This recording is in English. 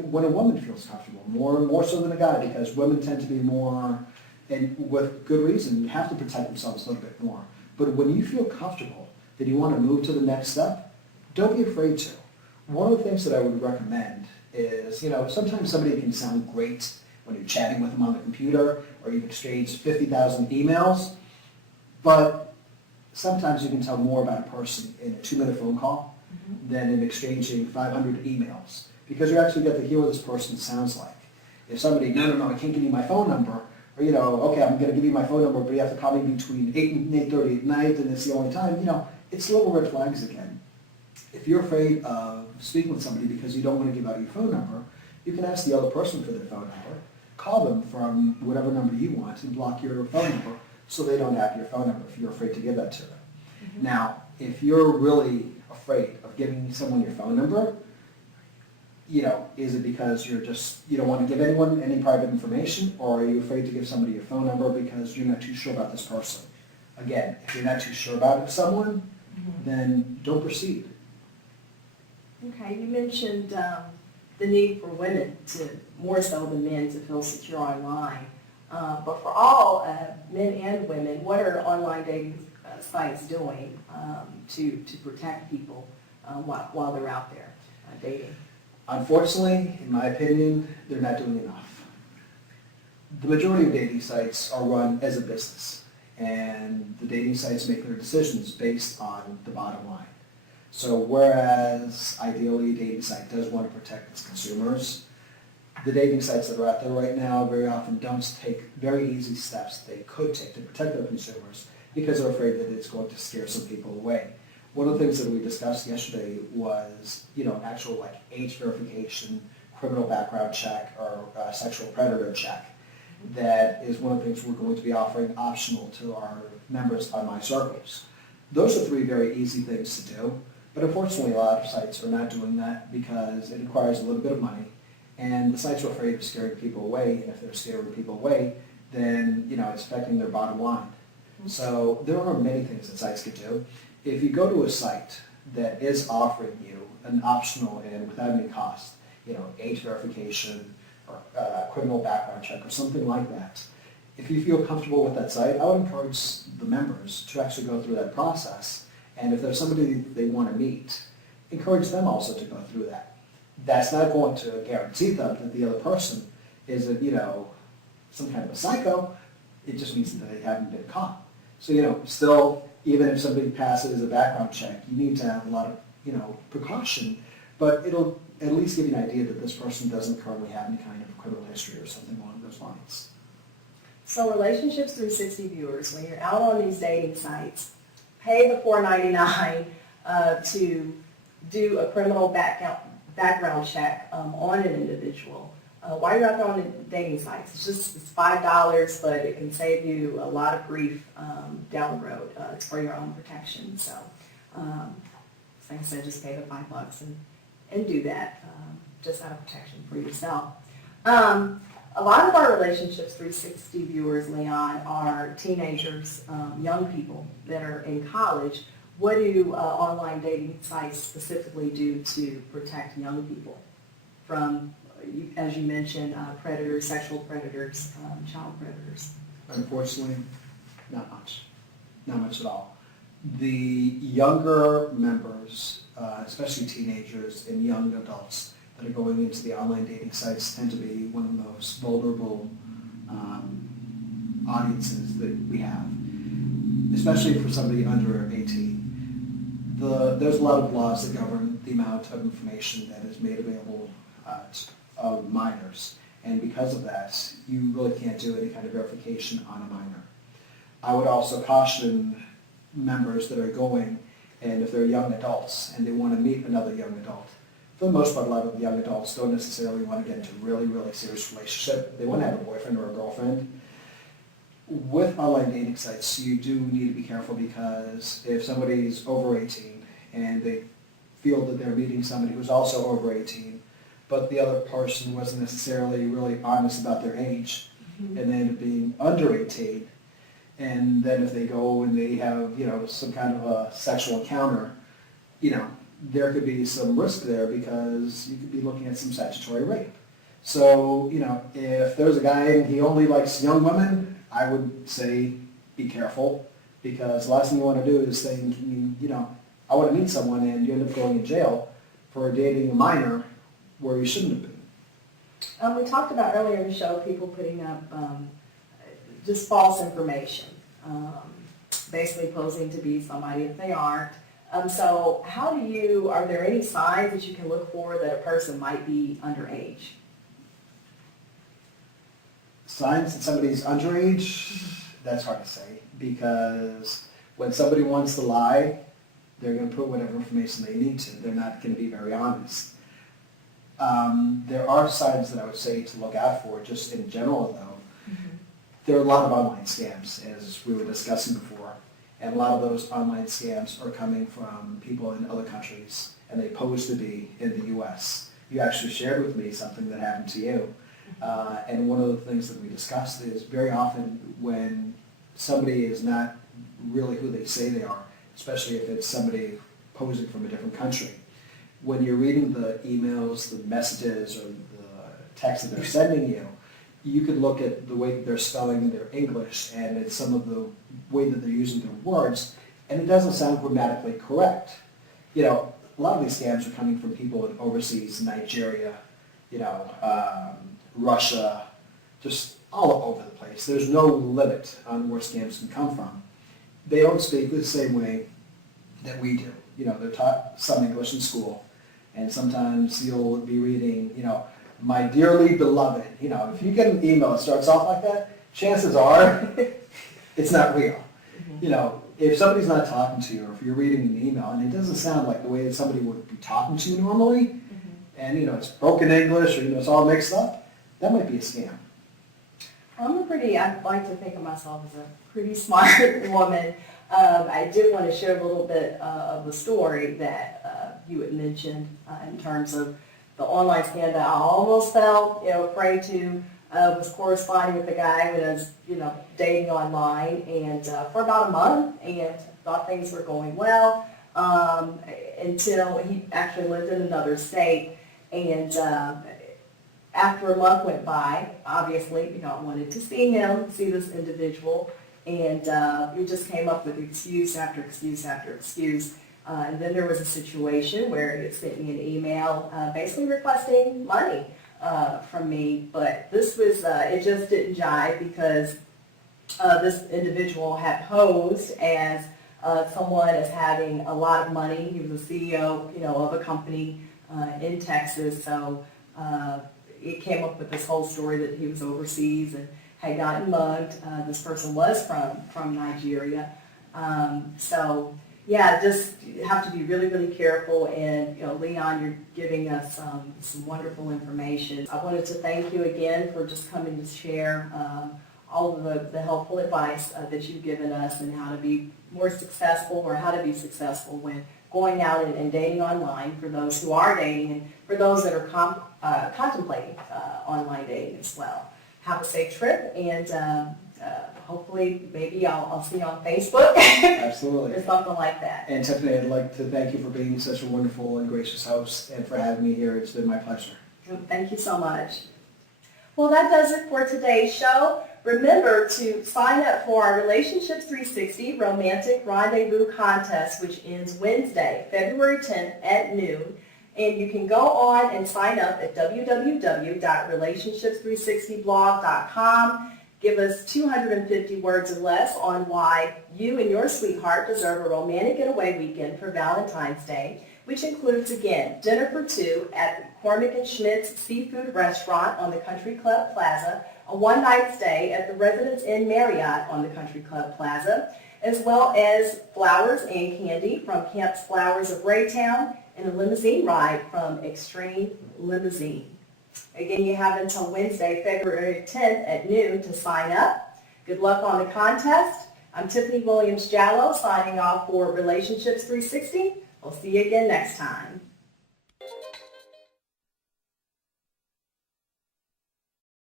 when a woman feels comfortable, more so than a guy, because women tend to be more, and with good reason, have to protect themselves a little bit more. But when you feel comfortable that you want to move to the next step, don't be afraid to. One of the things that I would recommend is, sometimes somebody can sound great when you're chatting with them on the computer, or you've exchanged 50,000 emails, but sometimes you can tell more about a person in a 2-minute phone call than in exchanging 500 emails, because you actually get to hear what this person sounds like. If somebody, no, I can't give you my phone number, or, okay, I'm going to give you my phone number, but you have to call me between 8 and 8:30 at night, and it's the only time, it's little red flags again. If you're afraid of speaking with somebody because you don't want to give out your phone number, you can ask the other person for their phone number, call them from whatever number you want, and block your phone number so they don't have your phone number if you're afraid to give that to them. Now, if you're really afraid of giving someone your phone number, is it because you don't want to give anyone any private information, or are you afraid to give somebody your phone number because you're not too sure about this person? Again, if you're not too sure about someone, then don't proceed. Okay, you mentioned the need for women to, more so than men, to feel secure online. But for all men and women, what are online dating sites doing to protect people while they're out there dating? Unfortunately, in my opinion, they're not doing enough. The majority of dating sites are run as a business, and the dating sites make their decisions based on the bottom line. So whereas ideally a dating site does want to protect its consumers, the dating sites that are out there right now very often don't take very easy steps they could take to protect their consumers because they're afraid that it's going to scare some people away. One of the things that we discussed yesterday was, actual age verification, criminal background check, or sexual predator check. That is one of the things we're going to be offering optional to our members on My Circles. Those are 3 very easy things to do, but unfortunately a lot of sites are not doing that because it requires a little bit of money, and the sites are afraid of scaring people away, and if they're scaring people away, then it's affecting their bottom line. So there are many things that sites could do. If you go to a site that is offering you an optional and without any cost, age verification or criminal background check or something like that, if you feel comfortable with that site, I would encourage the members to actually go through that process. And if there's somebody they want to meet, encourage them also to go through that. That's not going to guarantee them that the other person is some kind of a psycho. It just means that they haven't been caught. So, still, even if somebody passes a background check, you need to have a lot of, precaution, but it'll at least give you an idea that this person doesn't currently have any kind of criminal history or something along those lines. So Relationships360 viewers, when you're out on these dating sites, pay the $4.99 to do a criminal background check on an individual. While you're out there on the dating sites, it's $5, but it can save you a lot of grief down the road. It's for your own protection. So, like I said, just pay the $5 and do that just out of protection for yourself. A lot of our Relationships360 viewers, Leon, are teenagers, young people that are in college. What do online dating sites specifically do to protect young people from, as you mentioned, predators, sexual predators, child predators? Unfortunately, not much. Not much at all. The younger members, especially teenagers and young adults that are going into the online dating sites, tend to be one of the most vulnerable audiences that we have, especially for somebody under 18. There's a lot of laws that govern the amount of information that is made available of minors, and because of that, you really can't do any kind of verification on a minor. I would also caution members that are going, and if they're young adults and they want to meet another young adult, for the most part, a lot of young adults don't necessarily want to get into a really, really serious relationship. They want to have a boyfriend or a girlfriend. With online dating sites, you do need to be careful, because if somebody's over 18 and they feel that they're meeting somebody who's also over 18, but the other person wasn't necessarily really honest about their age, and they end up being under 18, and then if they go and they have, some kind of a sexual encounter, there could be some risk there because you could be looking at some statutory rape. So, if there's a guy and he only likes young women, I would say be careful, because the last thing you want to do is think, I want to meet someone and you end up going in jail for dating a minor where you shouldn't have been. We talked about earlier in the show people putting up just false information, basically posing to be somebody if they aren't. So are there any signs that you can look for that a person might be underage? Signs that somebody's underage, that's hard to say, because when somebody wants to lie, they're going to put whatever information they need to. They're not going to be very honest. There are signs that I would say to look out for, just in general though. Mm-hmm. There are a lot of online scams, as we were discussing before, and a lot of those online scams are coming from people in other countries, and they pose to be in the U.S. You actually shared with me something that happened to you. And one of the things that we discussed is very often when somebody is not really who they say they are, especially if it's somebody posing from a different country, when you're reading the emails, the messages, or the texts that they're sending you, you could look at the way that they're spelling their English and at some of the way that they're using their words, and it doesn't sound grammatically correct. A lot of these scams are coming from people in overseas, Nigeria, Russia, just all over the place. There's no limit on where scams can come from. They don't speak the same way that we do. They're taught some English in school, and sometimes you'll be reading, my dearly beloved. If you get an email that starts off like that, chances are it's not real. Mm-hmm. If somebody's not talking to you, or if you're reading an email and it doesn't sound like the way that somebody would be talking to you normally, mm-hmm. and it's broken English, or it's all mixed up, that might be a scam. I like to think of myself as a pretty smart woman. I did want to share a little bit of the story that you had mentioned in terms of the online scam that I almost felt, afraid to. Was corresponding with the guy when I was, dating online, and for about a month, and thought things were going well until he actually lived in another state, and after a month went by, obviously, I wanted to see him, see this individual, and he just came up with excuse after excuse after excuse. And then there was a situation where he had sent me an email basically requesting money from me, but this was, it just didn't jive because this individual had posed as someone as having a lot of money. He was a CEO, of a company in Texas, so it came up with this whole story that he was overseas and had gotten mugged. This person was from Nigeria. Just have to be really, really careful. And, Leon, you're giving us some wonderful information. I wanted to thank you again for just coming to share all of the helpful advice that you've given us and how to be more successful, or how to be successful when going out and dating online, for those who are dating and for those that are contemplating online dating as well. Have a safe trip, and hopefully maybe I'll see you on Facebook. Absolutely. Or something like that. And Tiffany, I'd like to thank you for being such a wonderful and gracious host, and for having me here. It's been my pleasure. Thank you so much. Well, that does it for today's show. Remember to sign up for our Relationships360 Romantic Rendezvous Contest, which ends Wednesday, February 10th at noon. And you can go on and sign up at www.relationships360blog.com. Give us 250 words or less on why you and your sweetheart deserve a romantic getaway weekend for Valentine's Day, which includes, again, dinner for two at Cormick and Schmidt's Seafood Restaurant on the Country Club Plaza, a one-night stay at the Residence Inn Marriott on the Country Club Plaza, as well as flowers and candy from Camp's Flowers of Raytown, and a limousine ride from Extreme Limousine. Again, you have until Wednesday, February 10th at noon to sign up. Good luck on the contest. I'm Tiffany Williams-Jallow signing off for Relationships360. We'll see you again next time.